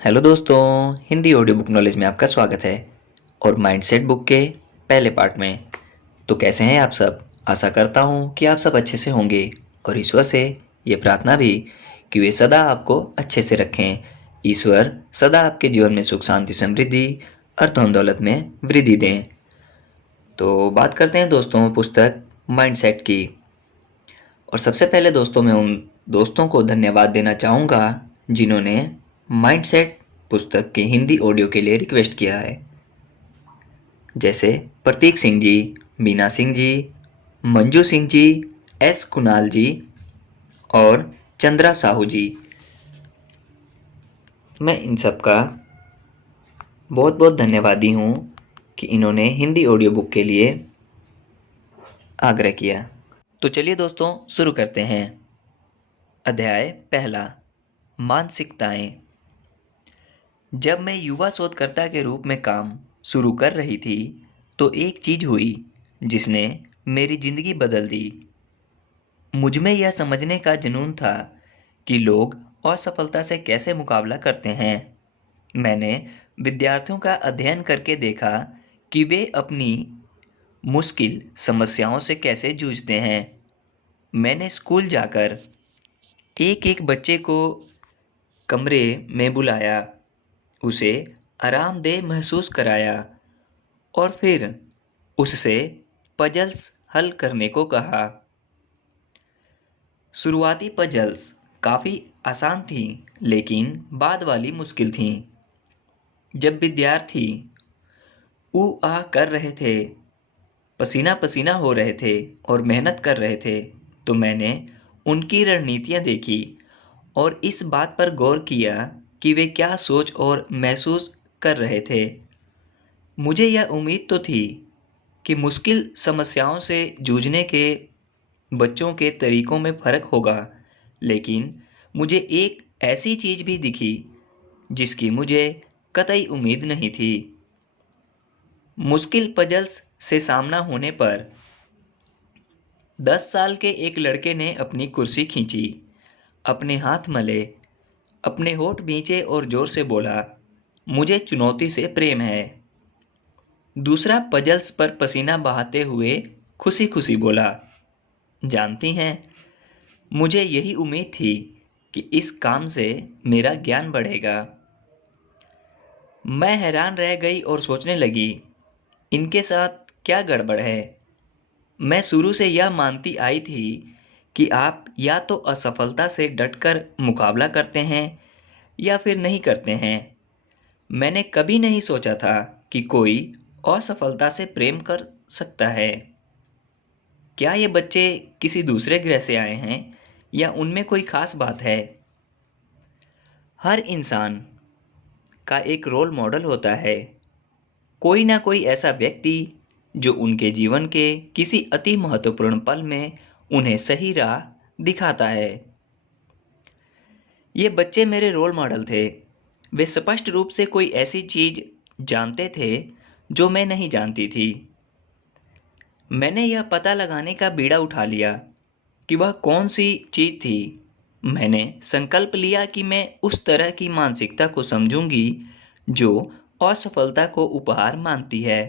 Hello दोस्तों। Hindi audio book knowledge में आपका स्वागत है और माइंडसेट बुक के पहले पार्ट में। तो कैसे हैं आप सब? आशा करता हूँ कि आप सब अच्छे से होंगे और ईश्वर से ये प्रार्थना भी कि वे सदा आपको अच्छे से रखें। ईश्वर सदा आपके जीवन में सुख शांति समृद्धि और धन दौलत में वृद्धि दें। तो बात करते हैं दोस्तों पुस्तक माइंडसेट की। और सबसे पहले दोस्तों मैं उन दोस्तों को धन्यवाद देना चाहूँगा जिन्होंने माइंडसेट पुस्तक के हिंदी ऑडियो के लिए रिक्वेस्ट किया है, जैसे प्रतीक सिंह जी, मीना सिंह जी, मंजू सिंह जी, एस कुणाल जी और चंद्रा साहू जी। मैं इन सब का बहुत बहुत धन्यवादी हूँ कि इन्होंने हिंदी ऑडियो बुक के लिए आग्रह किया। तो चलिए दोस्तों शुरू करते हैं। अध्याय पहला, मानसिकताएं। जब मैं युवा शोधकर्ता के रूप में काम शुरू कर रही थी तो एक चीज हुई जिसने मेरी जिंदगी बदल दी। मुझमें यह समझने का जुनून था कि लोग असफलता से कैसे मुकाबला करते हैं। मैंने विद्यार्थियों का अध्ययन करके देखा कि वे अपनी मुश्किल समस्याओं से कैसे जूझते हैं। मैंने स्कूल जाकर एक एक बच्चे को कमरे में बुलाया, उसे आरामदेह महसूस कराया और फिर उससे पजल्स हल करने को कहा। शुरुआती पजल्स काफ़ी आसान थीं, लेकिन बाद वाली मुश्किल थीं। जब विद्यार्थी ऊ आ कर रहे थे, पसीना पसीना हो रहे थे और मेहनत कर रहे थे, तो मैंने उनकी रणनीतियाँ देखी और इस बात पर गौर किया कि वे क्या सोच और महसूस कर रहे थे। मुझे यह उम्मीद तो थी कि मुश्किल समस्याओं से जूझने के बच्चों के तरीकों में फ़र्क होगा, लेकिन मुझे एक ऐसी चीज़ भी दिखी जिसकी मुझे कतई उम्मीद नहीं थी। मुश्किल पजल्स से सामना होने पर 10 साल के एक लड़के ने अपनी कुर्सी खींची, अपने हाथ मले, अपने होठ भींचे और जोर से बोला, मुझे चुनौती से प्रेम है। दूसरा पजल्स पर पसीना बहाते हुए खुशी खुशी बोला, जानती हैं, मुझे यही उम्मीद थी कि इस काम से मेरा ज्ञान बढ़ेगा। मैं हैरान रह गई और सोचने लगी, इनके साथ क्या गड़बड़ है। मैं शुरू से यह मानती आई थी कि आप या तो असफलता से डटकर मुकाबला करते हैं या फिर नहीं करते हैं। मैंने कभी नहीं सोचा था कि कोई असफलता से प्रेम कर सकता है। क्या ये बच्चे किसी दूसरे ग्रह से आए हैं या उनमें कोई खास बात है? हर इंसान का एक रोल मॉडल होता है, कोई ना कोई ऐसा व्यक्ति जो उनके जीवन के किसी अति महत्वपूर्ण पल में उन्हें सही राह दिखाता है। ये बच्चे मेरे रोल मॉडल थे। वे स्पष्ट रूप से कोई ऐसी चीज जानते थे जो मैं नहीं जानती थी। मैंने यह पता लगाने का बीड़ा उठा लिया कि वह कौन सी चीज थी। मैंने संकल्प लिया कि मैं उस तरह की मानसिकता को समझूंगी जो असफलता को उपहार मानती है।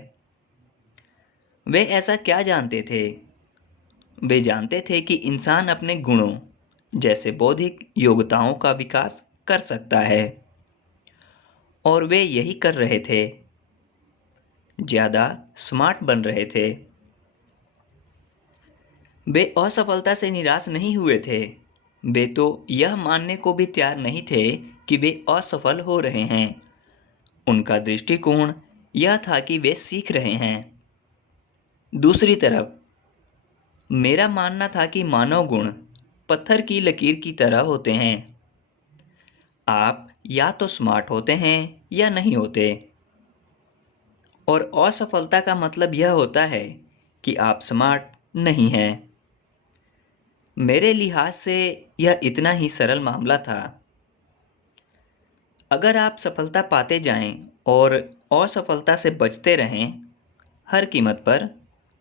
वे ऐसा क्या जानते थे? वे जानते थे कि इंसान अपने गुणों जैसे बौद्धिक योग्यताओं का विकास कर सकता है और वे यही कर रहे थे। ज़्यादा स्मार्ट बन रहे थे। वे असफलता से निराश नहीं हुए थे। वे तो यह मानने को भी तैयार नहीं थे कि वे असफल हो रहे हैं। उनका दृष्टिकोण यह था कि वे सीख रहे हैं। दूसरी तरफ मेरा मानना था कि मानव गुण पत्थर की लकीर की तरह होते हैं। आप या तो स्मार्ट होते हैं या नहीं होते, और असफलता का मतलब यह होता है कि आप स्मार्ट नहीं हैं। मेरे लिहाज से यह इतना ही सरल मामला था। अगर आप सफलता पाते जाएं और असफलता से बचते रहें हर कीमत पर,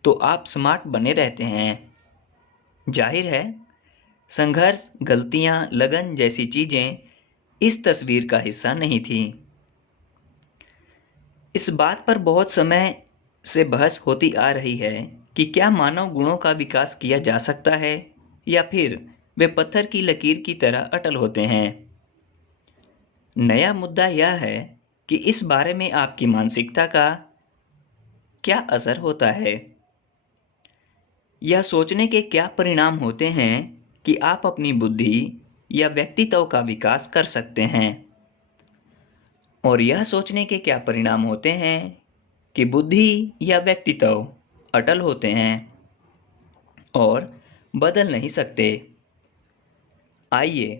तो आप स्मार्ट बने रहते हैं। जाहिर है, संघर्ष, गलतियां, लगन जैसी चीज़ें इस तस्वीर का हिस्सा नहीं थी। इस बात पर बहुत समय से बहस होती आ रही है कि क्या मानव गुणों का विकास किया जा सकता है या फिर वे पत्थर की लकीर की तरह अटल होते हैं। नया मुद्दा यह है कि इस बारे में आपकी मानसिकता का क्या असर होता है। यह सोचने के क्या परिणाम होते हैं कि आप अपनी बुद्धि या व्यक्तित्व का विकास कर सकते हैं, और यह सोचने के क्या परिणाम होते हैं कि बुद्धि या व्यक्तित्व अटल होते हैं और बदल नहीं सकते। आइए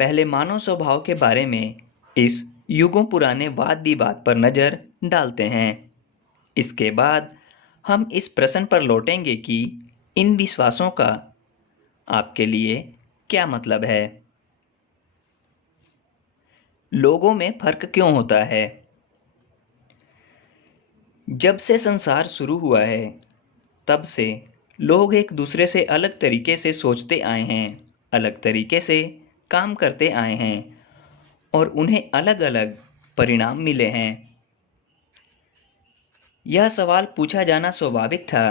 पहले मानव स्वभाव के बारे में इस युगों पुराने वाद विवाद पर नज़र डालते हैं। इसके बाद हम इस प्रश्न पर लौटेंगे कि इन विश्वासों का आपके लिए क्या मतलब है। लोगों में फर्क क्यों होता है? जब से संसार शुरू हुआ है तब से लोग एक दूसरे से अलग तरीके से सोचते आए हैं, अलग तरीके से काम करते आए हैं और उन्हें अलग अलग परिणाम मिले हैं। यह सवाल पूछा जाना स्वाभाविक था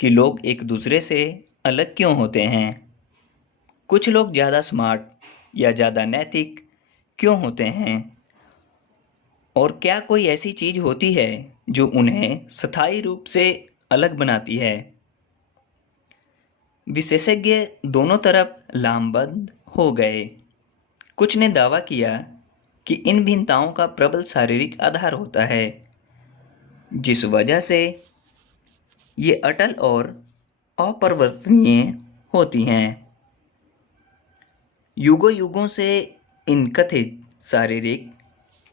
कि लोग एक दूसरे से अलग क्यों होते हैं। कुछ लोग ज़्यादा स्मार्ट या ज़्यादा नैतिक क्यों होते हैं, और क्या कोई ऐसी चीज़ होती है जो उन्हें स्थायी रूप से अलग बनाती है। विशेषज्ञ दोनों तरफ लामबंद हो गए। कुछ ने दावा किया कि इन भिन्नताओं का प्रबल शारीरिक आधार होता है, जिस वजह से ये अटल और अपरिवर्तनीय होती हैं। युगों युगों से इन कथित शारीरिक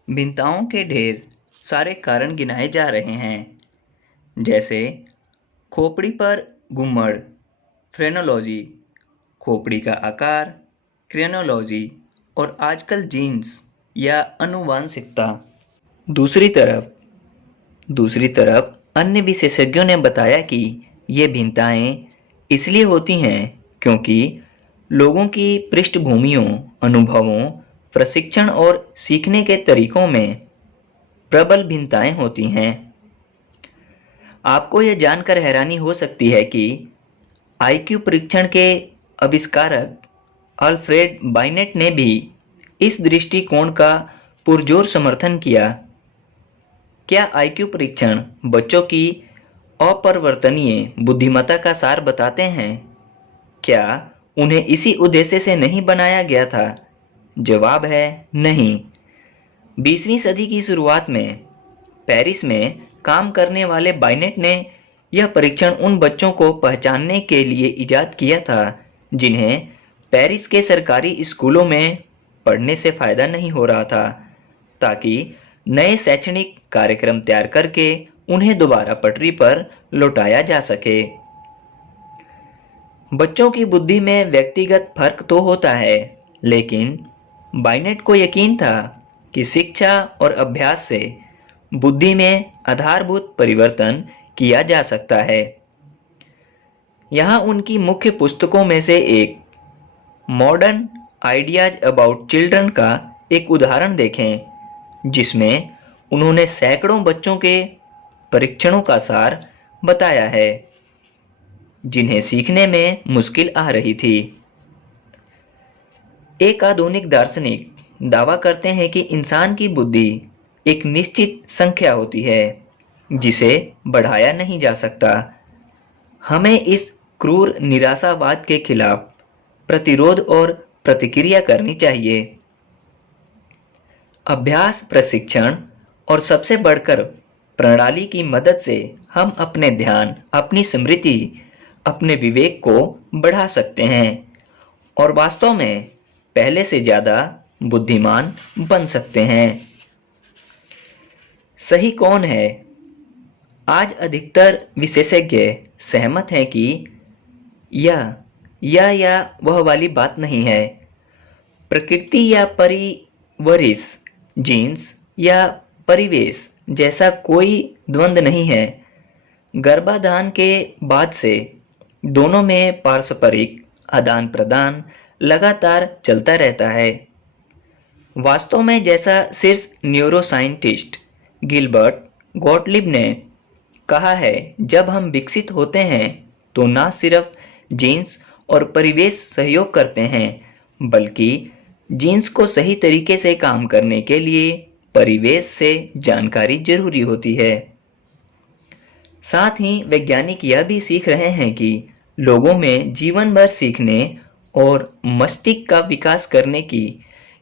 भिन्नताओं के ढेर सारे कारण गिनाए जा रहे हैं, जैसे खोपड़ी पर घुम्मड़ फ्रेनोलॉजी, खोपड़ी का आकार क्रेनोलॉजी और आजकल जीन्स या आनुवांशिकता। दूसरी तरफ अन्य विशेषज्ञों ने बताया कि ये भिन्नताएं इसलिए होती हैं क्योंकि लोगों की पृष्ठभूमियों, अनुभवों, प्रशिक्षण और सीखने के तरीकों में प्रबल भिन्नताएं होती हैं। आपको यह जानकर हैरानी हो सकती है कि आईक्यू परीक्षण के आविष्कारक अल्फ्रेड बाइनेट ने भी इस दृष्टिकोण का पुरजोर समर्थन किया। क्या आईक्यू परीक्षण बच्चों की अपरिवर्तनीय बुद्धिमत्ता का सार बताते हैं? क्या उन्हें इसी उद्देश्य से नहीं बनाया गया था? जवाब है नहीं। 20वीं सदी की शुरुआत में पेरिस में काम करने वाले बाइनेट ने यह परीक्षण उन बच्चों को पहचानने के लिए इजाद किया था जिन्हें पेरिस के सरकारी स्कूलों में पढ़ने से फायदा नहीं हो रहा था, ताकि नए शैक्षणिक कार्यक्रम तैयार करके उन्हें दोबारा पटरी पर लौटाया जा सके। बच्चों की बुद्धि में व्यक्तिगत फर्क तो होता है, लेकिन बाइनेट को यकीन था कि शिक्षा और अभ्यास से बुद्धि में आधारभूत परिवर्तन किया जा सकता है। यहाँ उनकी मुख्य पुस्तकों में से एक मॉडर्न आइडियाज अबाउट चिल्ड्रन का एक उदाहरण देखें, जिसमें उन्होंने सैकड़ों बच्चों के परीक्षणों का सार बताया है जिन्हें सीखने में मुश्किल आ रही थी। एक आधुनिक दार्शनिक दावा करते हैं कि इंसान की बुद्धि एक निश्चित संख्या होती है जिसे बढ़ाया नहीं जा सकता। हमें इस क्रूर निराशावाद के खिलाफ प्रतिरोध और प्रतिक्रिया करनी चाहिए। अभ्यास, प्रशिक्षण और सबसे बढ़कर प्रणाली की मदद से हम अपने ध्यान, अपनी स्मृति, अपने विवेक को बढ़ा सकते हैं और वास्तव में पहले से ज़्यादा बुद्धिमान बन सकते हैं। सही कौन है? आज अधिकतर विशेषज्ञ सहमत हैं कि यह या वह वाली बात नहीं है। प्रकृति या परिवरिश, जीन्स या परिवेश जैसा कोई द्वंद्व नहीं है। गर्भाधान के बाद से दोनों में पारस्परिक आदान प्रदान लगातार चलता रहता है। वास्तव में जैसा शीर्ष न्यूरोसाइंटिस्ट गिलबर्ट गॉटलिब ने कहा है, जब हम विकसित होते हैं तो ना सिर्फ जीन्स और परिवेश सहयोग करते हैं, बल्कि जीन्स को सही तरीके से काम करने के लिए परिवेश से जानकारी जरूरी होती है। साथ ही वैज्ञानिक यह भी सीख रहे हैं कि लोगों में जीवन भर सीखने और मस्तिष्क का विकास करने की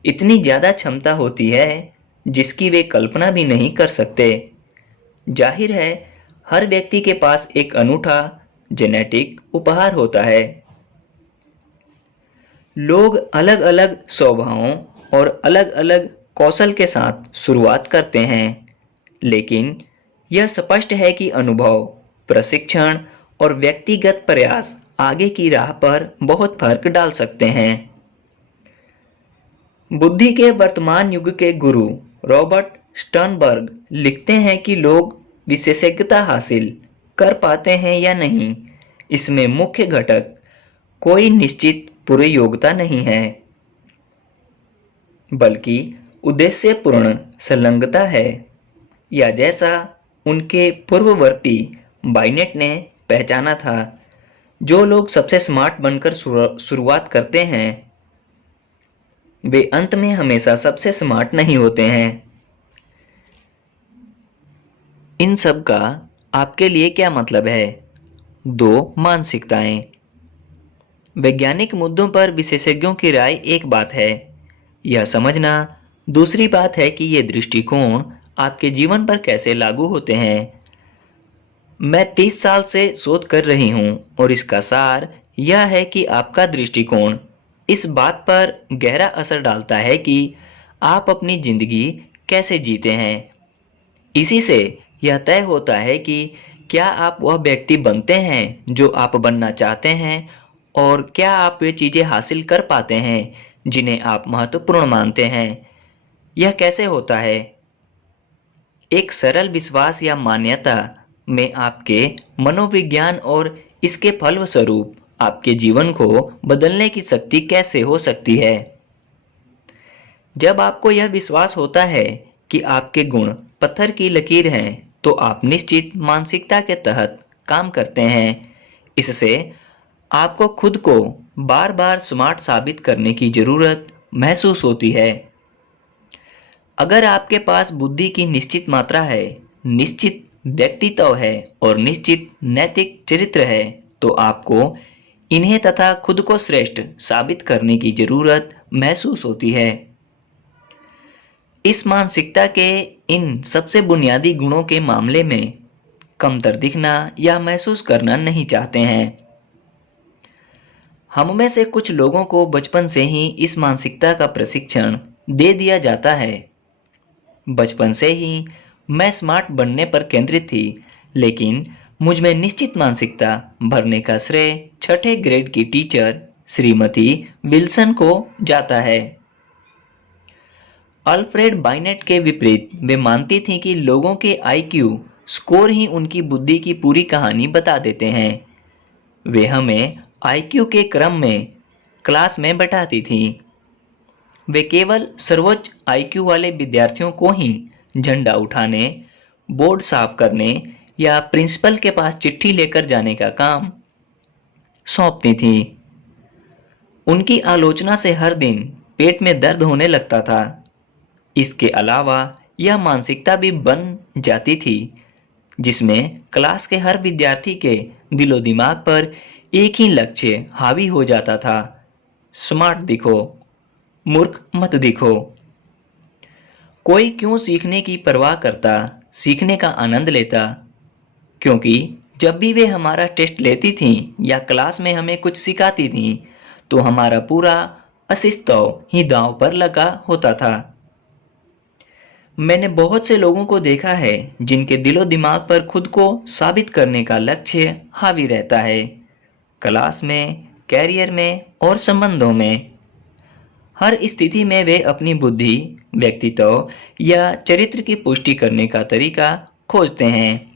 इतनी ज़्यादा क्षमता होती है जिसकी वे कल्पना भी नहीं कर सकते। जाहिर है, हर व्यक्ति के पास एक अनूठा जेनेटिक उपहार होता है। लोग अलग अलग स्वभावों और अलग अलग कौशल के साथ शुरुआत करते हैं, लेकिन यह स्पष्ट है कि अनुभव, प्रशिक्षण और व्यक्तिगत प्रयास आगे की राह पर बहुत फर्क डाल सकते हैं। बुद्धि के वर्तमान युग के गुरु रॉबर्ट स्टर्नबर्ग लिखते हैं कि लोग विशेषज्ञता हासिल कर पाते हैं या नहीं, इसमें मुख्य घटक कोई निश्चित पूरी योग्यता नहीं है, बल्कि उद्देश्यपूर्ण संलग्नता है, या जैसा उनके पूर्ववर्ती बाइनेट ने पहचाना था, जो लोग सबसे स्मार्ट बनकर शुरुआत करते हैं वे अंत में हमेशा सबसे स्मार्ट नहीं होते हैं। इन सब का आपके लिए क्या मतलब है? दो मानसिकताएं। वैज्ञानिक मुद्दों पर विशेषज्ञों की राय एक बात है, यह समझना दूसरी बात है कि ये दृष्टिकोण आपके जीवन पर कैसे लागू होते हैं। मैं 30 साल से शोध कर रही हूं और इसका सार यह है कि आपका दृष्टिकोण इस बात पर गहरा असर डालता है कि आप अपनी जिंदगी कैसे जीते हैं। इसी से यह तय होता है कि क्या आप वह व्यक्ति बनते हैं जो आप बनना चाहते हैं, और क्या आप वे चीजें हासिल कर पाते हैं जिन्हें आप महत्वपूर्ण मानते हैं। यह कैसे होता है? एक सरल विश्वास या मान्यता में आपके मनोविज्ञान और इसके फलस्वरूप आपके जीवन को बदलने की शक्ति कैसे हो सकती है। जब आपको यह विश्वास होता है कि आपके गुण पत्थर की लकीर हैं, तो आप निश्चित मानसिकता के तहत काम करते हैं। इससे आपको खुद को बार बार स्मार्ट साबित करने की जरूरत महसूस होती है। अगर आपके पास बुद्धि की निश्चित मात्रा है, निश्चित व्यक्तित्व है और निश्चित नैतिक चरित्र है, तो आपको इन्हें तथा खुद को श्रेष्ठ साबित करने की जरूरत महसूस होती है। इस मानसिकता के इन सबसे बुनियादी गुणों के मामले में कमतर दिखना या महसूस करना नहीं चाहते हैं। हम में से कुछ लोगों को बचपन से ही इस मानसिकता का प्रशिक्षण दे दिया जाता है। बचपन से ही मैं स्मार्ट बनने पर केंद्रित थी, लेकिन मुझ में निश्चित मानसिकता भरने का श्रेय छठे ग्रेड की टीचर श्रीमती विल्सन को जाता है। अल्फ्रेड बाइनेट के विपरीत वे मानती थीं कि लोगों के आईक्यू स्कोर ही उनकी बुद्धि की पूरी कहानी बता देते हैं। वे हमें आईक्यू के क्रम में क्लास में बैठाती थीं। वे केवल सर्वोच्च आईक्यू वाले विद्यार्थियों को ही झंडा उठाने, बोर्ड साफ करने या प्रिंसिपल के पास चिट्ठी लेकर जाने का काम सौंपती थी। उनकी आलोचना से हर दिन पेट में दर्द होने लगता था। इसके अलावा यह मानसिकता भी बन जाती थी जिसमें क्लास के हर विद्यार्थी के दिलो दिमाग पर एक ही लक्ष्य हावी हो जाता था, स्मार्ट दिखो, मूर्ख मत दिखो। कोई क्यों सीखने की परवाह करता, सीखने का आनंद लेता? क्योंकि जब भी वे हमारा टेस्ट लेती थीं या क्लास में हमें कुछ सिखाती थीं, तो हमारा पूरा अस्तित्व ही दांव पर लगा होता था। मैंने बहुत से लोगों को देखा है जिनके दिलो दिमाग पर खुद को साबित करने का लक्ष्य हावी रहता है, क्लास में, कैरियर में और संबंधों में। हर स्थिति में वे अपनी बुद्धि, व्यक्तित्व या चरित्र की पुष्टि करने का तरीका खोजते हैं।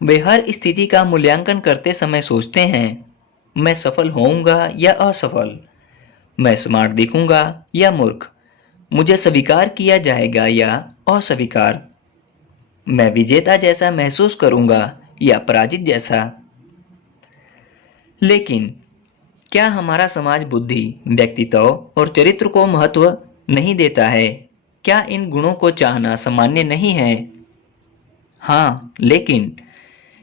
वे हर स्थिति का मूल्यांकन करते समय सोचते हैं, मैं सफल होऊंगा या असफल, मैं स्मार्ट दिखूंगा या मूर्ख, मुझे स्वीकार किया जाएगा या अस्वीकार, मैं विजेता जैसा महसूस करूंगा या पराजित जैसा। लेकिन क्या हमारा समाज बुद्धि, व्यक्तित्व और चरित्र को महत्व नहीं देता है? क्या इन गुणों को चाहना सामान्य नहीं है? हाँ, लेकिन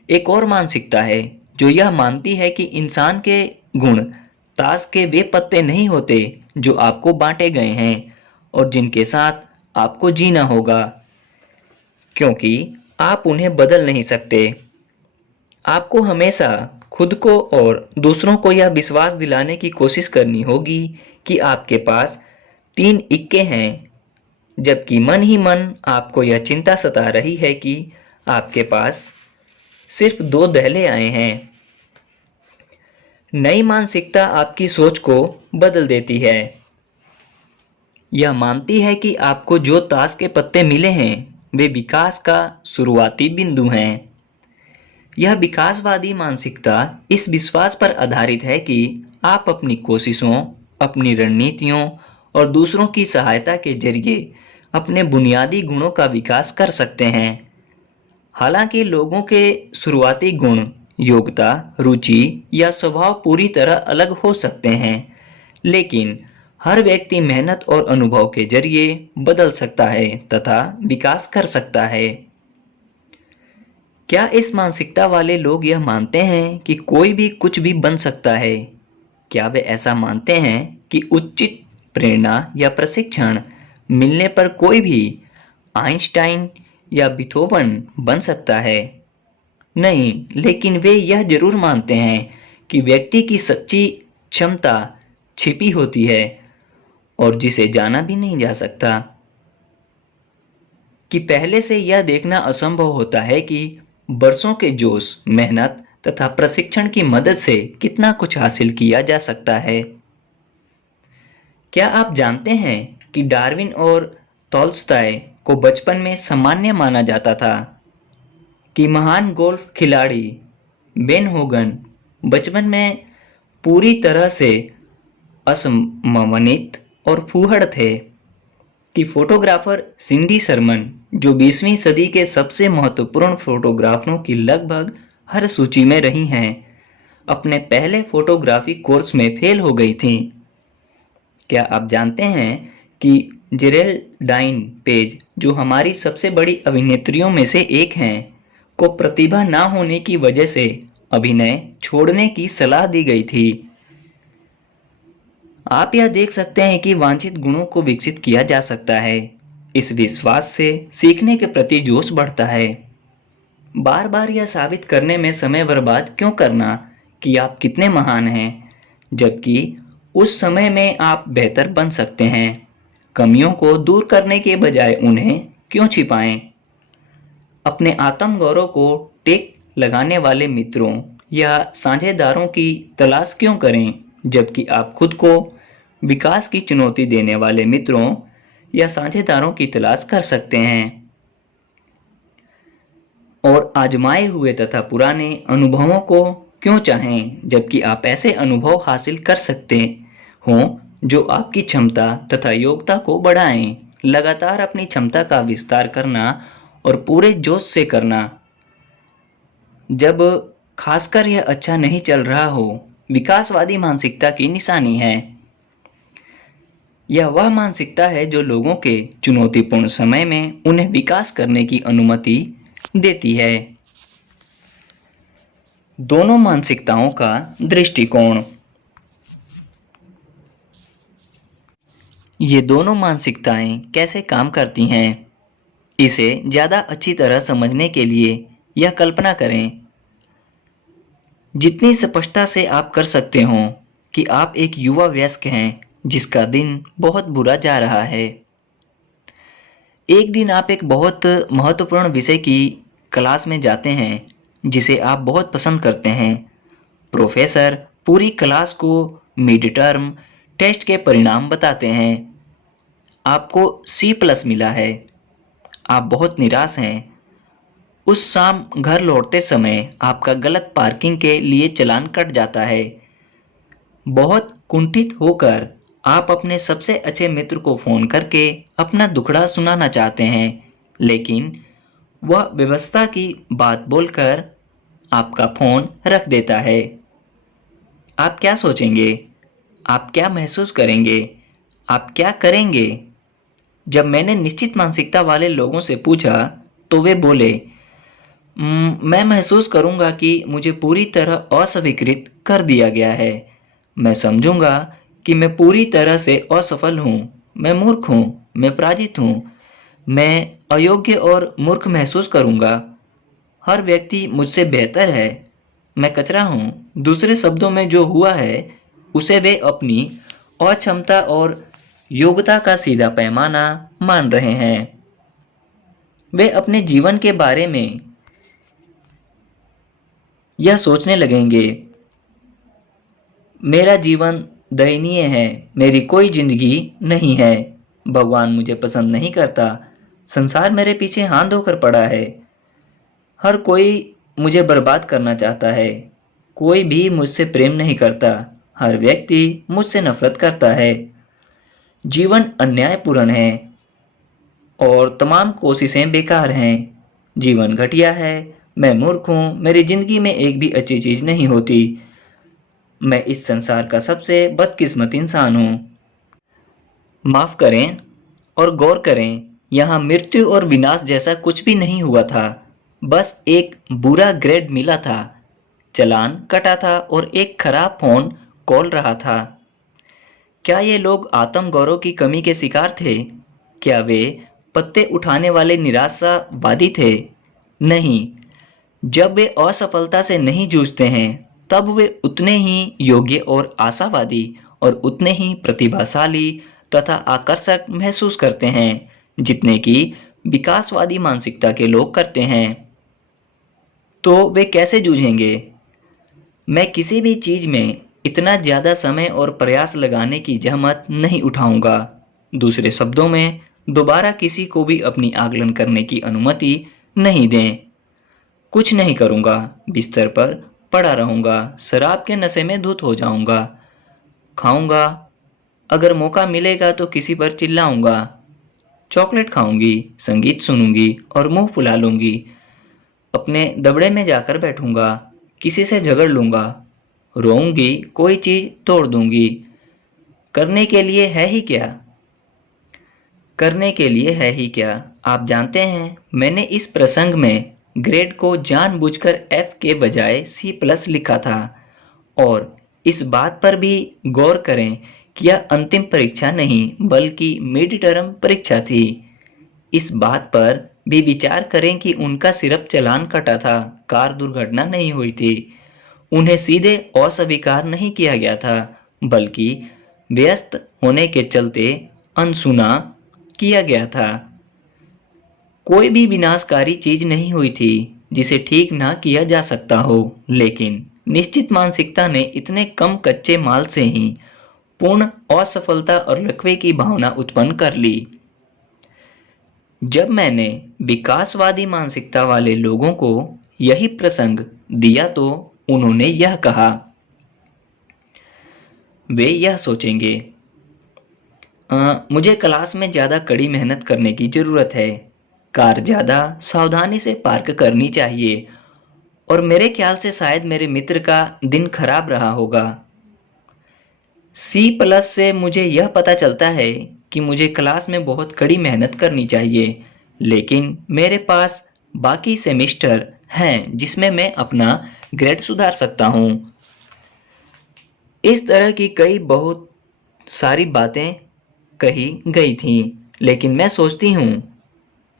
एक और मानसिकता है जो यह मानती है कि इंसान के गुण ताश के वे पत्ते नहीं होते जो आपको बांटे गए हैं और जिनके साथ आपको जीना होगा, क्योंकि आप उन्हें बदल नहीं सकते। आपको हमेशा खुद को और दूसरों को यह विश्वास दिलाने की कोशिश करनी होगी कि आपके पास 3 इक्के हैं, जबकि मन ही मन आपको यह चिंता सता रही है कि आपके पास सिर्फ 2 दहले आए हैं। नई मानसिकता आपकी सोच को बदल देती है। यह मानती है कि आपको जो ताश के पत्ते मिले हैं वे विकास का शुरुआती बिंदु हैं। यह विकासवादी मानसिकता इस विश्वास पर आधारित है कि आप अपनी कोशिशों, अपनी रणनीतियों और दूसरों की सहायता के जरिए अपने बुनियादी गुणों का विकास कर सकते हैं। हालांकि लोगों के शुरुआती गुण, योग्यता, रुचि या स्वभाव पूरी तरह अलग हो सकते हैं, लेकिन हर व्यक्ति मेहनत और अनुभव के जरिए बदल सकता है तथा विकास कर सकता है। क्या इस मानसिकता वाले लोग यह मानते हैं कि कोई भी कुछ भी बन सकता है? क्या वे ऐसा मानते हैं कि उचित प्रेरणा या प्रशिक्षण मिलने पर कोई भी आइंस्टाइन या बीथोवन बन सकता है? नहीं, लेकिन वे यह जरूर मानते हैं कि व्यक्ति की सच्ची क्षमता छिपी होती है और जिसे जाना भी नहीं जा सकता। कि पहले से यह देखना असंभव होता है कि बरसों के जोश, मेहनत तथा प्रशिक्षण की मदद से कितना कुछ हासिल किया जा सकता है। क्या आप जानते हैं कि डार्विन और तोल्स्ताय को बचपन में सामान्य माना जाता था? कि महान गोल्फ खिलाड़ी बेन होगन बचपन में पूरी तरह से असमन्वित और फूहड़ थे? कि फोटोग्राफर सिंडी शर्मन, जो 20वीं सदी के सबसे महत्वपूर्ण फोटोग्राफरों की लगभग हर सूची में रही हैं, अपने पहले फोटोग्राफी कोर्स में फेल हो गई थीं? क्या आप जानते हैं कि जेरेल्डाइन पेज, जो हमारी सबसे बड़ी अभिनेत्रियों में से एक हैं, को प्रतिभा ना होने की वजह से अभिनय छोड़ने की सलाह दी गई थी? आप यह देख सकते हैं कि वांछित गुणों को विकसित किया जा सकता है। इस विश्वास से सीखने के प्रति जोश बढ़ता है। बार बार यह साबित करने में समय बर्बाद क्यों करना कि आप कितने महान हैं, जबकि उस समय में आप बेहतर बन सकते हैं। कमियों को दूर करने के बजाय उन्हें क्यों छिपाएं? अपने आत्मगौरव को टेक लगाने वाले मित्रों या साझेदारों की तलाश क्यों करें, जबकि आप खुद को विकास की चुनौती देने वाले मित्रों या साझेदारों की तलाश कर सकते हैं। और आजमाए हुए तथा पुराने अनुभवों को क्यों चाहें, जबकि आप ऐसे अनुभव हासिल कर सकते हों जो आपकी क्षमता तथा योग्यता को बढ़ाएं। लगातार अपनी क्षमता का विस्तार करना और पूरे जोश से करना, जब खासकर यह अच्छा नहीं चल रहा हो, विकासवादी मानसिकता की निशानी है। यह वह मानसिकता है जो लोगों के चुनौतीपूर्ण समय में उन्हें विकास करने की अनुमति देती है। दोनों मानसिकताओं का दृष्टिकोण। ये दोनों मानसिकताएं कैसे काम करती हैं, इसे ज़्यादा अच्छी तरह समझने के लिए यह कल्पना करें, जितनी स्पष्टता से आप कर सकते हो, कि आप एक युवा वयस्क हैं जिसका दिन बहुत बुरा जा रहा है। एक दिन आप एक बहुत महत्वपूर्ण विषय की क्लास में जाते हैं जिसे आप बहुत पसंद करते हैं। प्रोफेसर पूरी क्लास को मिड टर्म टेस्ट के परिणाम बताते हैं। आपको C+ मिला है। आप बहुत निराश हैं। उस शाम घर लौटते समय आपका गलत पार्किंग के लिए चालान कट जाता है। बहुत कुंठित होकर आप अपने सबसे अच्छे मित्र को फोन करके अपना दुखड़ा सुनाना चाहते हैं, लेकिन वह व्यवस्था की बात बोलकर आपका फोन रख देता है। आप क्या सोचेंगे? आप क्या महसूस करेंगे? आप क्या करेंगे? जब मैंने निश्चित मानसिकता वाले लोगों से पूछा तो वे बोले, मैं महसूस करूंगा कि मुझे पूरी तरह अस्वीकृत कर दिया गया है। मैं समझूंगा कि मैं पूरी तरह से असफल हूँ, मैं मूर्ख हूँ, मैं पराजित हूँ, मैं अयोग्य और मूर्ख महसूस करूंगा। हर व्यक्ति मुझसे बेहतर है, मैं कचरा हूँ। दूसरे शब्दों में जो हुआ है उसे वे अपनी अक्षमता और योग्यता का सीधा पैमाना मान रहे हैं। वे अपने जीवन के बारे में यह सोचने लगेंगे, मेरा जीवन दयनीय है, मेरी कोई जिंदगी नहीं है, भगवान मुझे पसंद नहीं करता, संसार मेरे पीछे हाथ धोकर पड़ा है, हर कोई मुझे बर्बाद करना चाहता है, कोई भी मुझसे प्रेम नहीं करता, हर व्यक्ति मुझसे नफरत करता है, जीवन अन्यायपूर्ण है और तमाम कोशिशें बेकार हैं, जीवन घटिया है, मैं मूर्ख हूँ, मेरी जिंदगी में एक भी अच्छी चीज नहीं होती, मैं इस संसार का सबसे बदकिस्मत इंसान हूँ। माफ करें और गौर करें, यहाँ मृत्यु और विनाश जैसा कुछ भी नहीं हुआ था। बस एक बुरा ग्रेड मिला था, चालान कटा था और एक खराब फोन कॉल रहा था। क्या ये लोग आत्मगौरव की कमी के शिकार थे? क्या वे पत्ते उठाने वाले निराशावादी थे? नहीं। जब वे असफलता से नहीं जूझते हैं तब वे उतने ही योग्य और आशावादी और उतने ही प्रतिभाशाली तथा आकर्षक महसूस करते हैं जितने कि विकासवादी मानसिकता के लोग करते हैं। तो वे कैसे जूझेंगे? मैं किसी भी चीज में इतना ज्यादा समय और प्रयास लगाने की जहमत नहीं उठाऊंगा। दूसरे शब्दों में, दोबारा किसी को भी अपनी आकलन करने की अनुमति नहीं दें। कुछ नहीं करूंगा, बिस्तर पर पड़ा रहूंगा, शराब के नशे में धुत हो जाऊंगा, खाऊंगा, अगर मौका मिलेगा तो किसी पर चिल्लाऊंगा, चॉकलेट खाऊंगी, संगीत सुनूंगी और मुंह फुला लूंगी, अपने दबड़े में जाकर बैठूंगा, किसी से झगड़ लूंगा, रोऊंगी, कोई चीज तोड़ दूंगी। करने के लिए है ही क्या? करने के लिए है ही क्या? आप जानते हैं, मैंने इस प्रसंग में ग्रेड को जानबूझकर F के बजाय C+ लिखा था। और इस बात पर भी गौर करें कि यह अंतिम परीक्षा नहीं बल्कि मिड टर्म परीक्षा थी। इस बात पर भी विचार करें कि उनका सिर्फ चालान कटा था, कार दुर्घटना नहीं हुई थी। उन्हें सीधे अस्वीकार नहीं किया गया था बल्कि व्यस्त होने के चलते अनसुना किया गया था। कोई भी विनाशकारी चीज नहीं हुई थी जिसे ठीक ना किया जा सकता हो, लेकिन निश्चित मानसिकता ने इतने कम कच्चे माल से ही पूर्ण असफलता और लकवे की भावना उत्पन्न कर ली। जब मैंने विकासवादी मानसिकता वाले लोगों को यही प्रसंग दिया तो उन्होंने यह कहा, वे यह सोचेंगे, मुझे क्लास में ज़्यादा कड़ी मेहनत करने की ज़रूरत है, कार ज़्यादा सावधानी से पार्क करनी चाहिए और मेरे ख्याल से शायद मेरे मित्र का दिन खराब रहा होगा। C+ से मुझे यह पता चलता है कि मुझे क्लास में बहुत कड़ी मेहनत करनी चाहिए, लेकिन मेरे पास बाकी सेमेस्टर हैं जिसमें मैं अपना ग्रेड सुधार सकता हूँ। इस तरह की कई बहुत सारी बातें कही गई थीं, लेकिन मैं सोचती हूँ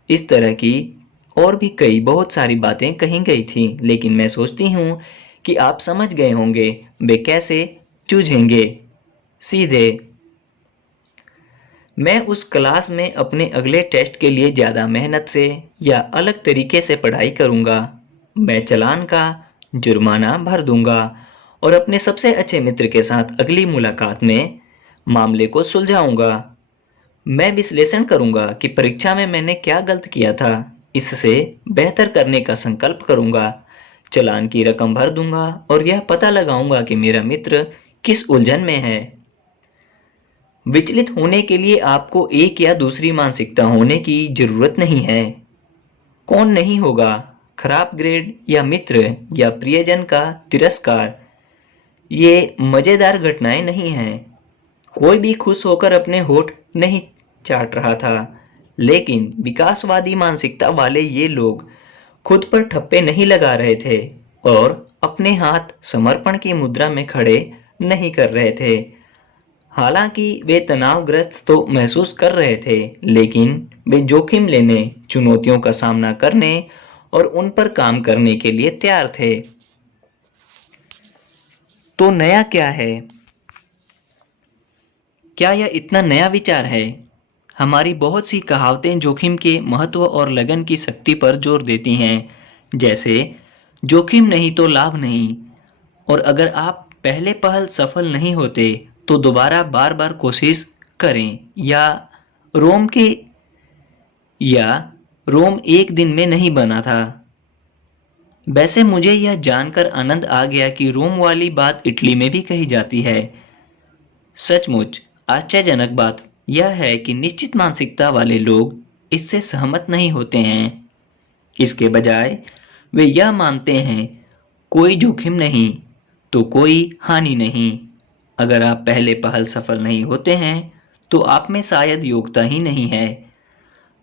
इस तरह की और भी कई बहुत सारी बातें कही गई थीं, लेकिन मैं सोचती हूँ कि आप समझ गए होंगे वे कैसे जूझेंगे। सीधे मैं उस क्लास में अपने अगले टेस्ट के लिए ज़्यादा मेहनत से या अलग तरीके से पढ़ाई करूँगा। मैं चालान का जुर्माना भर दूंगा और अपने सबसे अच्छे मित्र के साथ अगली मुलाकात में मामले को सुलझाऊंगा। मैं विश्लेषण करूंगा कि परीक्षा में मैंने क्या गलत किया था, इससे बेहतर करने का संकल्प करूंगा। चालान की रकम भर दूंगा और यह पता लगाऊंगा कि मेरा मित्र किस उलझन में है। विचलित होने के लिए आपको एक या दूसरी मानसिकता होने की जरूरत नहीं है। कौन नहीं होगा? खराब ग्रेड या मित्र या प्रियजन का तिरस्कार, ये मजेदार घटनाएं नहीं हैं। कोई भी खुश होकर अपने होठ नहीं चाट रहा था, लेकिन विकासवादी मानसिकता वाले ये लोग खुद पर ठप्पे नहीं लगा रहे थे और अपने हाथ समर्पण की मुद्रा में खड़े नहीं कर रहे थे। हालांकि वे तनावग्रस्त तो महसूस कर रहे थे, लेकिन वे जोखिम लेने, चुनौतियों का सामना करने और उन पर काम करने के लिए तैयार थे। तो नया क्या है? क्या यह इतना नया विचार है? हमारी बहुत सी कहावतें जोखिम के महत्व और लगन की शक्ति पर जोर देती हैं, जैसे जोखिम नहीं तो लाभ नहीं, और अगर आप पहले पहल सफल नहीं होते तो दोबारा बार बार कोशिश करें, रोम के या रोम एक दिन में नहीं बना था। वैसे मुझे यह जानकर आनंद आ गया कि रोम वाली बात इटली में भी कही जाती है। सचमुच आश्चर्यजनक बात यह है कि निश्चित मानसिकता वाले लोग इससे सहमत नहीं होते हैं। इसके बजाय वे यह मानते हैं, कोई जोखिम नहीं तो कोई हानि नहीं। अगर आप पहले पहल सफल नहीं होते हैं तो आप में शायद योग्यता ही नहीं है।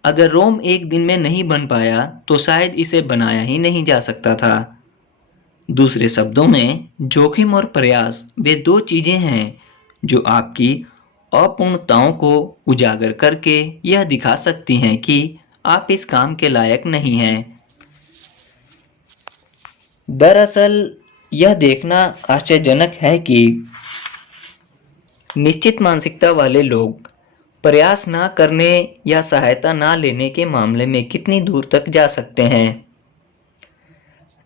अगर रोम एक दिन में नहीं बन पाया तो शायद इसे बनाया ही नहीं जा सकता था। दूसरे शब्दों में, जोखिम और प्रयास वे दो चीजें हैं जो आपकी अपूर्णताओं को उजागर करके यह दिखा सकती हैं कि आप इस काम के लायक नहीं हैं। दरअसल यह देखना आश्चर्यजनक है कि निश्चित मानसिकता वाले लोग प्रयास ना करने या सहायता ना लेने के मामले में कितनी दूर तक जा सकते हैं।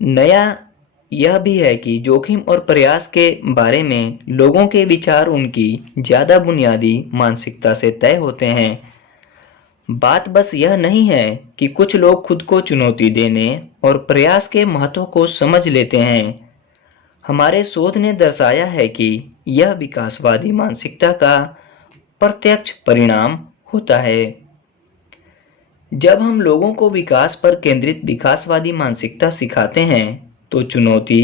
नया यह भी है कि जोखिम और प्रयास के बारे में लोगों के विचार उनकी ज्यादा बुनियादी मानसिकता से तय होते हैं। बात बस यह नहीं है कि कुछ लोग खुद को चुनौती देने और प्रयास के महत्व को समझ लेते हैं। हमारे शोध ने दर्शाया है कि यह विकासवादी मानसिकता का प्रत्यक्ष परिणाम होता है। जब हम लोगों को विकास पर केंद्रित विकासवादी मानसिकता सिखाते हैं तो चुनौती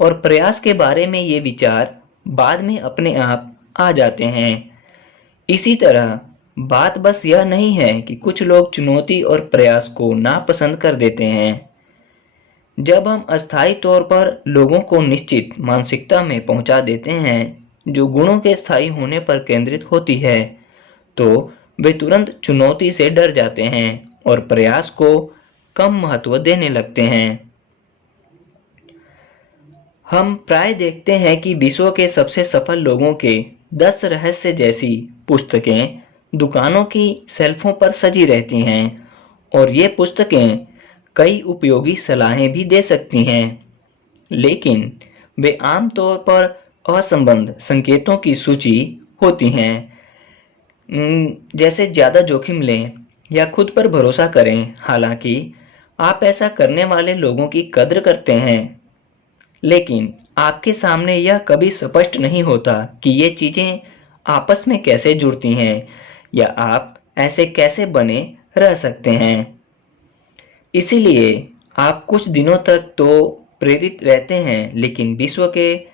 और प्रयास के बारे में ये विचार बाद में अपने आप आ जाते हैं। इसी तरह बात बस यह नहीं है कि कुछ लोग चुनौती और प्रयास को नापसंद कर देते हैं। जब हम अस्थायी तौर पर लोगों को निश्चित मानसिकता में पहुंचा देते हैं जो गुणों के स्थायी होने पर केंद्रित होती है, तो वे तुरंत चुनौती से डर जाते हैं और प्रयास को कम महत्व देने लगते हैं। हम प्राय देखते हैं कि विश्व के सबसे सफल लोगों के 10 रहस्य जैसी पुस्तकें दुकानों की शेल्फों पर सजी रहती हैं, और ये पुस्तकें कई उपयोगी सलाहें भी दे सकती हैं, लेकिन वे आमतौर पर असंबद्ध संकेतों की सूची होती हैं, जैसे ज्यादा जोखिम लें या खुद पर भरोसा करें। हालांकि आप ऐसा करने वाले लोगों की कद्र करते हैं, लेकिन आपके सामने यह कभी स्पष्ट नहीं होता कि ये चीजें आपस में कैसे जुड़ती हैं या आप ऐसे कैसे बने रह सकते हैं। इसीलिए आप कुछ दिनों तक तो प्रेरित रहते हैं, लेकिन विश्व के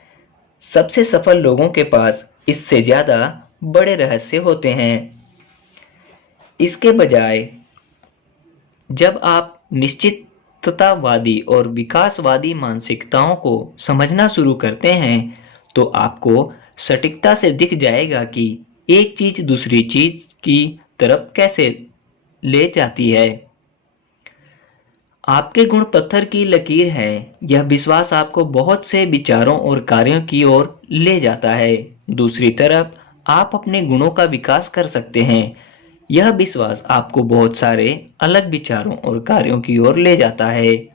सबसे सफल लोगों के पास इससे ज्यादा बड़े रहस्य होते हैं। इसके बजाय जब आप निश्चिततावादी और विकासवादी मानसिकताओं को समझना शुरू करते हैं तो आपको सटीकता से दिख जाएगा कि एक चीज दूसरी चीज की तरफ कैसे ले जाती है। आपके गुण पत्थर की लकीर है। यह विश्वास आपको बहुत से विचारों और कार्यों की ओर ले जाता है। दूसरी तरफ आप अपने गुणों का विकास कर सकते हैं। यह विश्वास आपको बहुत सारे अलग विचारों और कार्यों की ओर ले जाता है,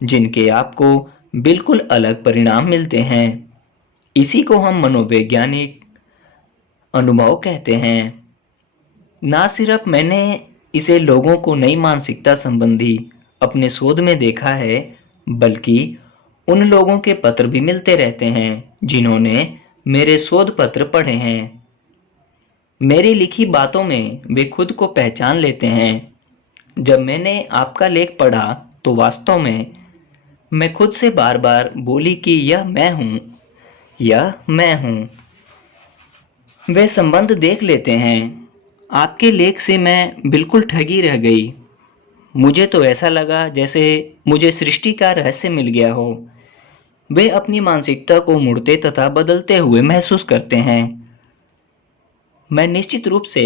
जिनके आपको बिल्कुल अलग परिणाम मिलते हैं। इसी को हम मनोवैज्ञानिक अनुभव कहते हैं। ना सिर्फ मैंने इसे लोगों को नई मानसिकता संबंधी अपने शोध में देखा है, बल्कि उन लोगों के पत्र भी मिलते रहते हैं जिन्होंने मेरे शोध पत्र पढ़े हैं। मेरी लिखी बातों में वे खुद को पहचान लेते हैं। जब मैंने आपका लेख पढ़ा तो वास्तव में मैं खुद से बार बार बोली कि यह मैं हूँ, यह मैं हूँ। वे संबंध देख लेते हैं। आपके लेख से मैं बिल्कुल ठगी रह गई। मुझे तो ऐसा लगा जैसे मुझे सृष्टि का रहस्य मिल गया हो। वे अपनी मानसिकता को मुड़ते तथा बदलते हुए महसूस करते हैं। मैं निश्चित रूप से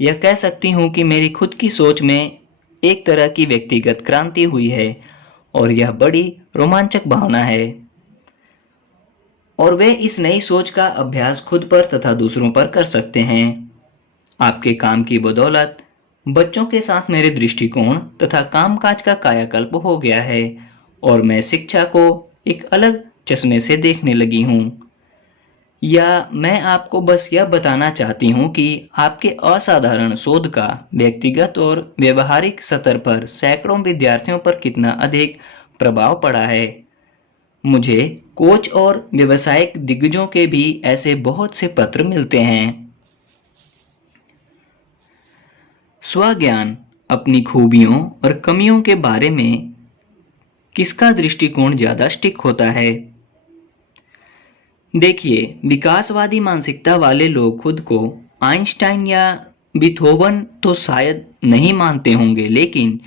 यह कह सकती हूँ कि मेरी खुद की सोच में एक तरह की व्यक्तिगत क्रांति हुई है और यह बड़ी रोमांचक भावना है। और वे इस नई सोच का अभ्यास खुद पर तथा दूसरों पर कर सकते हैं। आपके काम की बदौलत बच्चों के साथ मेरे दृष्टिकोण तथा कामकाज का कायाकल्प हो गया है और मैं शिक्षा को एक अलग चश्मे से देखने लगी हूँ। या मैं आपको बस यह बताना चाहती हूँ कि आपके असाधारण शोध का व्यक्तिगत और व्यवहारिक स्तर पर सैकड़ों विद्यार्थियों पर कितना अधिक प्रभाव पड़ा है। मुझे कोच और व्यावसायिक दिग्गजों के भी ऐसे बहुत से पत्र मिलते हैं। स्वज्ञान, अपनी खूबियों और कमियों के बारे में किसका दृष्टिकोण ज्यादा स्टिक होता है? देखिए, विकासवादी मानसिकता वाले लोग खुद को आइंस्टाइन या बीथोवन तो शायद नहीं मानते होंगे, लेकिन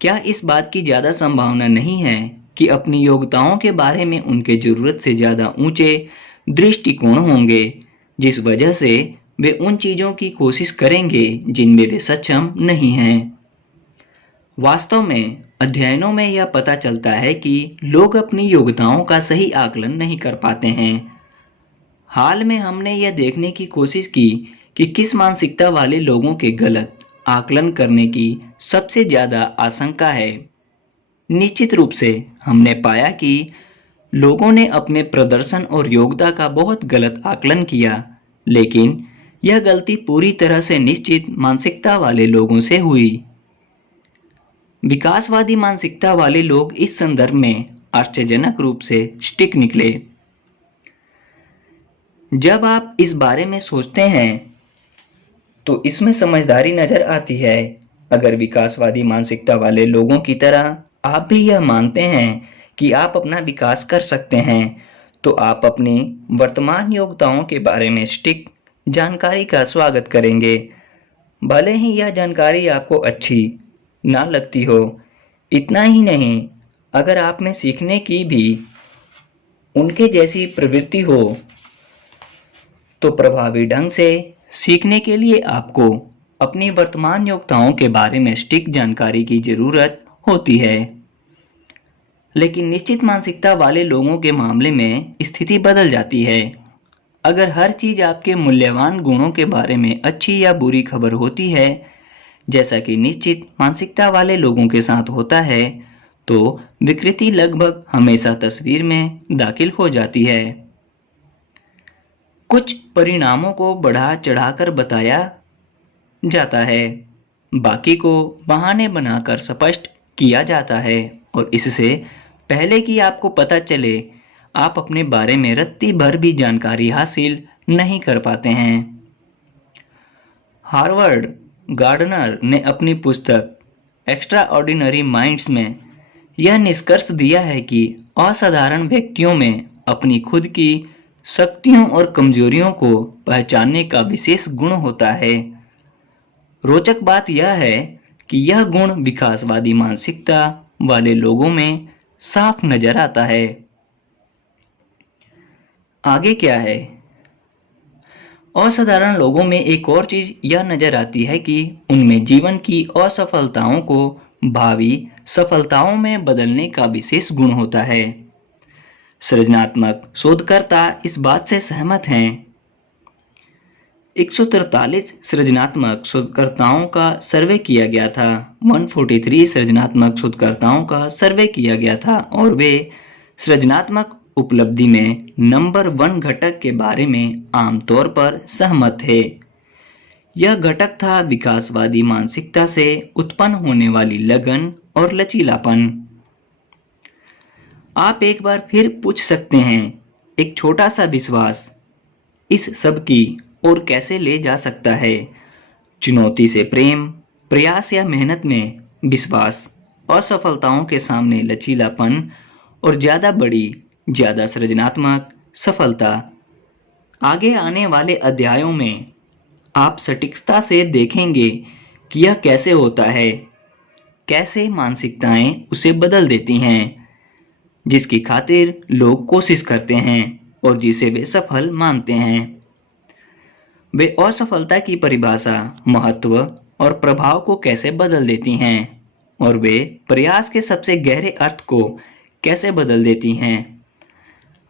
क्या इस बात की ज्यादा संभावना नहीं है कि अपनी योग्यताओं के बारे में उनके जरूरत से ज्यादा ऊंचे दृष्टिकोण होंगे, जिस वजह से वे उन चीजों की कोशिश करेंगे जिनमें वे सक्षम नहीं हैं। वास्तव में अध्ययनों में यह पता चलता है कि लोग अपनी योग्यताओं का सही आकलन नहीं कर पाते हैं। हाल में हमने यह देखने की कोशिश की कि किस मानसिकता वाले लोगों के गलत आकलन करने की सबसे ज्यादा आशंका है। निश्चित रूप से हमने पाया कि लोगों ने अपने प्रदर्शन और योग्यता का बहुत गलत आकलन किया, लेकिन यह गलती पूरी तरह से निश्चित मानसिकता वाले लोगों से हुई। विकासवादी मानसिकता वाले लोग इस संदर्भ में आश्चर्यजनक रूप से स्टिक निकले। जब आप इस बारे में सोचते हैं तो इसमें समझदारी नजर आती है। अगर विकासवादी मानसिकता वाले लोगों की तरह आप भी यह मानते हैं कि आप अपना विकास कर सकते हैं, तो आप अपनी वर्तमान योग्यताओं के बारे में स्टिक जानकारी का स्वागत करेंगे, भले ही यह जानकारी आपको अच्छी ना लगती हो। इतना ही नहीं, अगर आप में सीखने की भी उनके जैसी प्रवृत्ति हो तो प्रभावी ढंग से सीखने के लिए आपको अपनी वर्तमान योग्यताओं के बारे में सटीक जानकारी की जरूरत होती है। लेकिन निश्चित मानसिकता वाले लोगों के मामले में स्थिति बदल जाती है। अगर हर चीज आपके मूल्यवान गुणों के बारे में अच्छी या बुरी खबर होती है, जैसा कि निश्चित मानसिकता वाले लोगों के साथ होता है, तो विकृति लगभग हमेशा तस्वीर में दाखिल हो जाती है। कुछ परिणामों को बढ़ा चढ़ाकर बताया जाता है, बाकी को बहाने बनाकर स्पष्ट किया जाता है, और इससे पहले कि आपको पता चले, आप अपने बारे में रत्ती भर भी जानकारी हासिल नहीं कर पाते हैं। हार्वर्ड गार्डनर ने अपनी पुस्तक एक्स्ट्रा ऑर्डिनरी माइंड्स में यह निष्कर्ष दिया है कि असाधारण व्यक्तियों में अपनी खुद की शक्तियों और कमजोरियों को पहचानने का विशेष गुण होता है। रोचक बात यह है कि यह गुण विकासवादी मानसिकता वाले लोगों में साफ नजर आता है। आगे क्या है? असाधारण लोगों में एक और चीज यह नजर आती है कि उनमें जीवन की असफलताओं को भावी सफलताओं में बदलने का विशेष गुण होता है। सृजनात्मक शोधकर्ता इस बात से सहमत हैं। 143 सृजनात्मक शोधकर्ताओं का सर्वे किया गया था। 143 सृजनात्मक शोधकर्ताओं का सर्वे किया गया था और वे सृजनात्मक उपलब्धि में नंबर 1 घटक के बारे में आमतौर पर सहमत थे। यह घटक था विकासवादी मानसिकता से उत्पन्न होने वाली लगन और लचीलापन। आप एक बार फिर पूछ सकते हैं, एक छोटा सा विश्वास इस सब की और कैसे ले जा सकता है। चुनौती से प्रेम, प्रयास या मेहनत में विश्वास, असफलताओं के सामने लचीलापन और ज़्यादा बड़ी, ज़्यादा सृजनात्मक सफलता। आगे आने वाले अध्यायों में आप सटीकता से देखेंगे कि यह कैसे होता है, कैसे मानसिकताएं उसे बदल देती हैं, जिसकी खातिर लोग कोशिश करते हैं और जिसे वे सफल मानते हैं। वे असफलता की परिभाषा, महत्व और प्रभाव को कैसे बदल देती हैं और वे प्रयास के सबसे गहरे अर्थ को कैसे बदल देती हैं।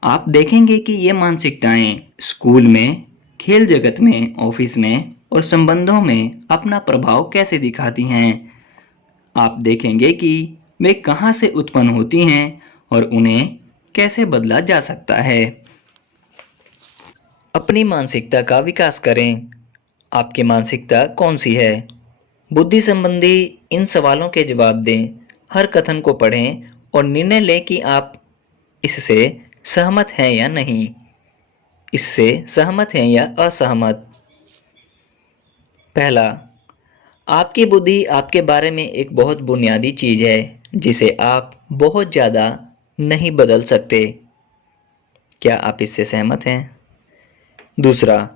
आप देखेंगे कि ये मानसिकताएं स्कूल में, खेल जगत में, ऑफिस में और संबंधों में अपना प्रभाव कैसे दिखाती हैं। आप देखेंगे कि वे कहाँ से उत्पन्न होती हैं और उन्हें कैसे बदला जा सकता है। अपनी मानसिकता का विकास करें। आपकी मानसिकता कौन सी है? बुद्धि संबंधी इन सवालों के जवाब दें। हर कथन को पढ़ें और निर्णय लें कि आप इससे सहमत हैं या नहीं, इससे सहमत हैं या असहमत। पहला, आपकी बुद्धि आपके बारे में एक बहुत बुनियादी चीज है जिसे आप बहुत ज़्यादा नहीं बदल सकते। क्या आप इससे सहमत हैं? दूसरा,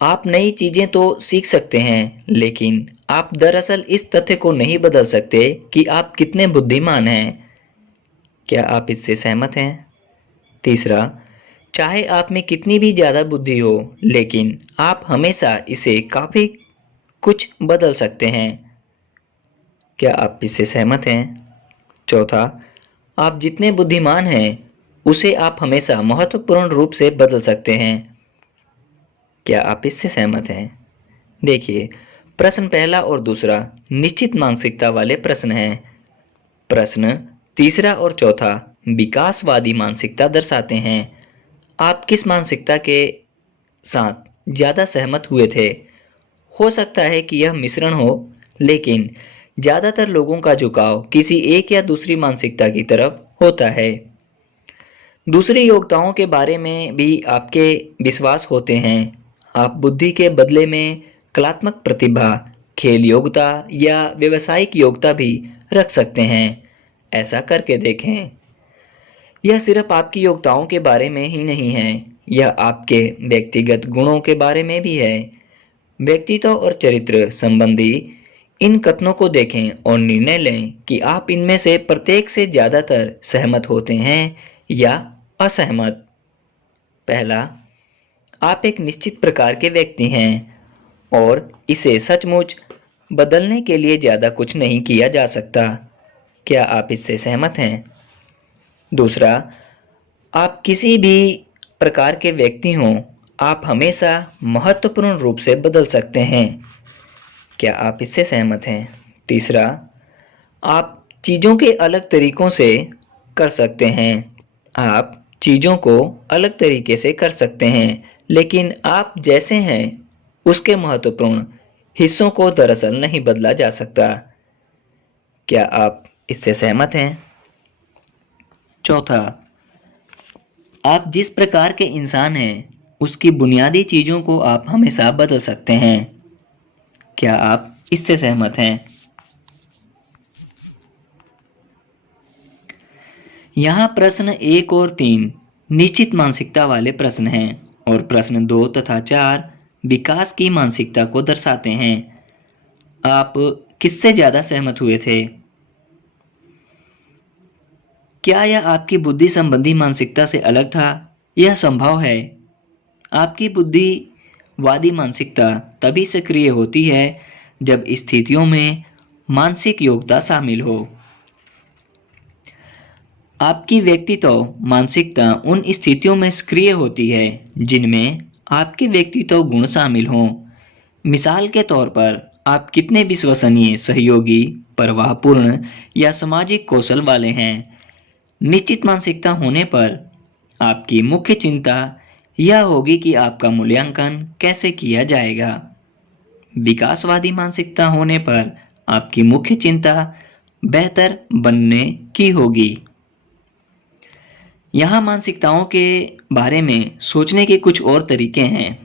आप नई चीजें तो सीख सकते हैं, लेकिन आप दरअसल इस तथ्य को नहीं बदल सकते कि आप कितने बुद्धिमान हैं। क्या आप इससे सहमत हैं? तीसरा, चाहे आप में कितनी भी ज़्यादा बुद्धि हो, लेकिन आप हमेशा इसे काफ़ी कुछ बदल सकते हैं। क्या आप इससे सहमत हैं? चौथा, आप जितने बुद्धिमान हैं उसे आप हमेशा महत्वपूर्ण रूप से बदल सकते हैं। क्या आप इससे सहमत हैं? देखिए, प्रश्न पहला और दूसरा निश्चित मानसिकता वाले प्रश्न हैं। प्रश्न तीसरा और चौथा विकासवादी मानसिकता दर्शाते हैं। आप किस मानसिकता के साथ ज़्यादा सहमत हुए थे? हो सकता है कि यह मिश्रण हो, लेकिन ज़्यादातर लोगों का झुकाव किसी एक या दूसरी मानसिकता की तरफ होता है। दूसरी योग्यताओं के बारे में भी आपके विश्वास होते हैं। आप बुद्धि के बदले में कलात्मक प्रतिभा, खेल योग्यता या व्यावसायिक योग्यता भी रख सकते हैं। ऐसा करके देखें। यह सिर्फ आपकी योग्यताओं के बारे में ही नहीं है, यह आपके व्यक्तिगत गुणों के बारे में भी है। व्यक्तित्व और चरित्र संबंधी इन कथनों को देखें और निर्णय लें कि आप इनमें से प्रत्येक से ज़्यादातर सहमत होते हैं या असहमत। पहला, आप एक निश्चित प्रकार के व्यक्ति हैं और इसे सचमुच बदलने के लिए ज़्यादा कुछ नहीं किया जा सकता। क्या आप इससे सहमत हैं? दूसरा, आप किसी भी प्रकार के व्यक्ति हों, आप हमेशा महत्वपूर्ण रूप से बदल सकते हैं। क्या आप इससे सहमत हैं? तीसरा, आप चीज़ों के अलग तरीकों से कर सकते हैं। आप चीज़ों को अलग तरीके से कर सकते हैं, लेकिन आप जैसे हैं उसके महत्वपूर्ण हिस्सों को दरअसल नहीं बदला जा सकता। क्या आप इससे सहमत हैं? चौथा, आप जिस प्रकार के इंसान हैं उसकी बुनियादी चीज़ों को आप हमेशा बदल सकते हैं। क्या आप इससे सहमत हैं? यहाँ प्रश्न 1 और 3 निश्चित मानसिकता वाले प्रश्न हैं और प्रश्न 2 तथा 4 विकास की मानसिकता को दर्शाते हैं। आप किससे ज़्यादा सहमत हुए थे? क्या यह आपकी बुद्धि संबंधी मानसिकता से अलग था? यह संभव है। आपकी बुद्धिवादी मानसिकता तभी सक्रिय होती है जब स्थितियों में मानसिक योग्यता शामिल हो। आपकी व्यक्तित्व मानसिकता उन स्थितियों में सक्रिय होती है जिनमें आपके व्यक्तित्व गुण शामिल हों। मिसाल के तौर पर, आप कितने विश्वसनीय, सहयोगी, परवाहपूर्ण या सामाजिक कौशल वाले हैं। निश्चित मानसिकता होने पर आपकी मुख्य चिंता यह होगी कि आपका मूल्यांकन कैसे किया जाएगा। विकासवादी मानसिकता होने पर आपकी मुख्य चिंता बेहतर बनने की होगी। यहाँ मानसिकताओं के बारे में सोचने के कुछ और तरीके हैं।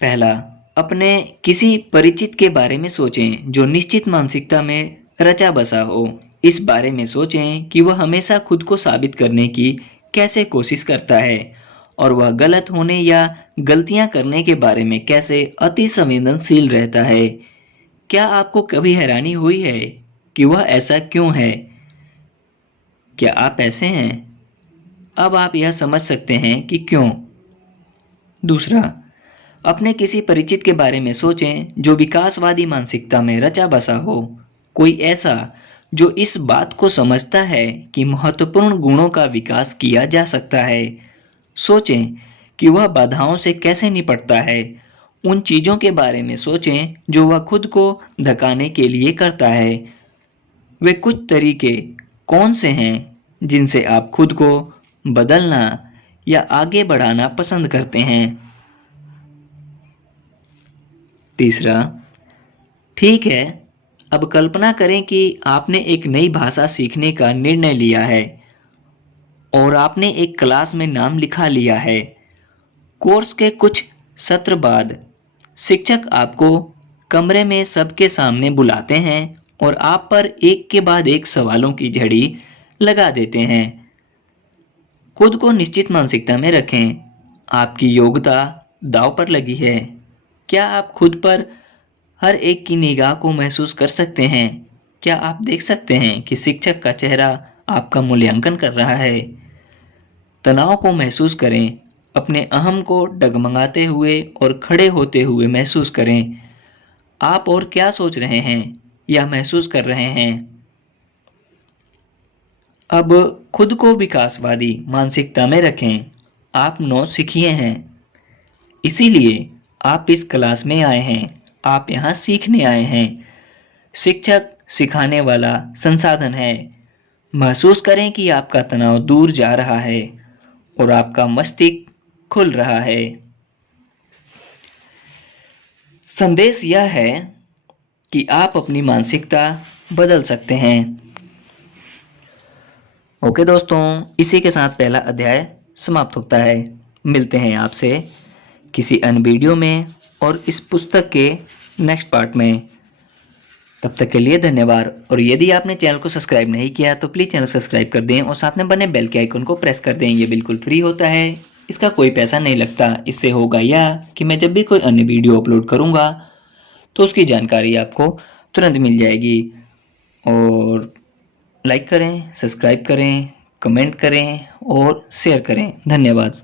पहला, अपने किसी परिचित के बारे में सोचें जो निश्चित मानसिकता में रचा बसा हो। इस बारे में सोचें कि वह हमेशा खुद को साबित करने की कैसे कोशिश करता है और वह गलत होने या गलतियां करने के बारे में कैसे अति संवेदनशील रहता है। क्या आपको कभी हैरानी हुई है कि वह ऐसा क्यों है? क्या आप ऐसे हैं? अब आप यह समझ सकते हैं कि क्यों। दूसरा, अपने किसी परिचित के बारे में सोचें जो विकासवादी मानसिकता में रचा बसा हो। कोई ऐसा जो इस बात को समझता है कि महत्वपूर्ण गुणों का विकास किया जा सकता है। सोचें कि वह बाधाओं से कैसे निपटता है। उन चीजों के बारे में सोचें जो वह खुद को धकाने के लिए करता है। वे कुछ तरीके कौन से हैं जिनसे आप खुद को बदलना या आगे बढ़ाना पसंद करते हैं। तीसरा, ठीक है, अब कल्पना करें कि आपने एक नई भाषा सीखने का निर्णय लिया है और आपने एक क्लास में नाम लिखा लिया है। कोर्स के कुछ सत्र बाद शिक्षक आपको कमरे में सबके सामने बुलाते हैं और आप पर एक के बाद एक सवालों की झड़ी लगा देते हैं। खुद को निश्चित मानसिकता में रखें। आपकी योग्यता दांव पर लगी है। क्या आप खुद पर हर एक की निगाह को महसूस कर सकते हैं? क्या आप देख सकते हैं कि शिक्षक का चेहरा आपका मूल्यांकन कर रहा है? तनाव को महसूस करें। अपने अहम को डगमगाते हुए और खड़े होते हुए महसूस करें। आप और क्या सोच रहे हैं या महसूस कर रहे हैं? अब खुद को विकासवादी मानसिकता में रखें। आप नौसिखिए हैं, इसीलिए आप इस क्लास में आए हैं। आप यहाँ सीखने आए हैं। शिक्षक सिखाने वाला संसाधन है। महसूस करें कि आपका तनाव दूर जा रहा है और आपका मस्तिष्क खुल रहा है। संदेश यह है कि आप अपनी मानसिकता बदल सकते हैं। ओके दोस्तों, इसी के साथ पहला अध्याय समाप्त होता है। मिलते हैं आपसे किसी अन्य वीडियो में और इस पुस्तक के नेक्स्ट पार्ट में। तब तक के लिए धन्यवाद। और यदि आपने चैनल को सब्सक्राइब नहीं किया तो प्लीज़ चैनल सब्सक्राइब कर दें और साथ में बने बेल के आइकन को प्रेस कर दें। ये बिल्कुल फ्री होता है, इसका कोई पैसा नहीं लगता। इससे होगा यह कि मैं जब भी कोई अन्य वीडियो अपलोड करूँगा तो उसकी जानकारी आपको तुरंत मिल जाएगी। और लाइक करें, सब्सक्राइब करें, कमेंट करें और शेयर करें। धन्यवाद।